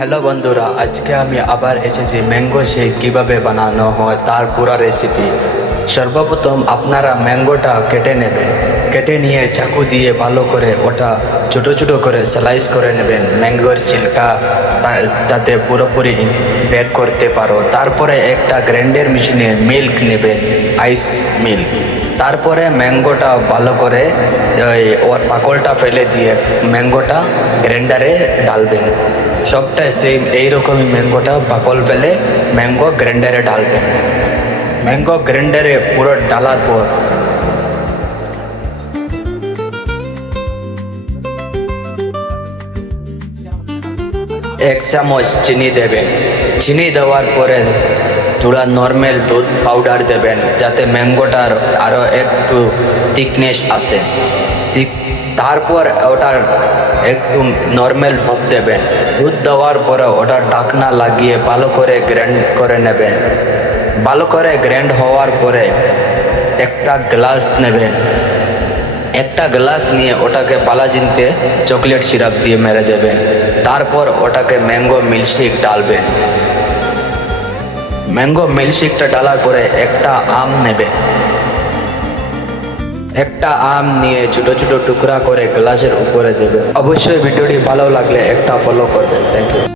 Hello বন্ধুরা, আজকে আমি আবার এসেছি ম্যাঙ্গো শেক কীভাবে বানানো হয় তার পুরো রেসিপি। সর্বপ্রথম আপনারা ম্যাঙ্গোটা কেটে নেবেন। কেটে নিয়ে চাকু দিয়ে ভালো করে ওটা ছোটো ছোটো করে স্লাইস করে নেবেন, ম্যাঙ্গোর ছিলকা যাতে পুরোপুরি বের করতে পারো। তারপরে একটা গ্রাইন্ডার মেশিনে মিল্ক নেবেন, আইস মিল্ক। তারপরে ম্যাঙ্গোটা ভালো করে ওর পাকলটা ফেলে দিয়ে ম্যাঙ্গোটা গ্রাইন্ডারে ঢালবেন। সবটা সেম এইরকমই, ম্যাঙ্গোটা পাকল ফেলে ম্যাঙ্গো গ্রাইন্ডারে ঢালবেন। ম্যাঙ্গো গ্রাইন্ডারে পুরো ঢালার পর এক চামচ চিনি দেবেন। চিনি দেওয়ার পরে थोड़ा নর্মাল দুধ পাউডার দেবেন, যাতে ম্যাঙ্গোটার আরও একটু থিকনেস আসে। তারপর ওটার একটু নর্মাল দুধ দেবেন। দুধ দেওয়ার পরে ওটা ঢাকনা লাগিয়ে ভালো করে গ্রাইন্ড করে নেবেন। ভালো করে গ্রাইন্ড হওয়ার পরে একটা গ্লাস নেবেন। একটা গ্লাস নিয়ে ওটাকে পালাজিনতে চকলেট সিরাপ দিয়ে মেরে দেবেন। তারপর ওটাকে ম্যাঙ্গো মিল্কশেক ডালবেন। ম্যাঙ্গো মিল্কশেকটা ডালার পরে একটা আম নেবেন। একটা আম নিয়ে ছোটো ছোটো টুকরা করে গ্লাসের উপরে দেবেন। অবশ্যই ভিডিওটি ভালো লাগলে একটা ফলো করবেন। Thank you.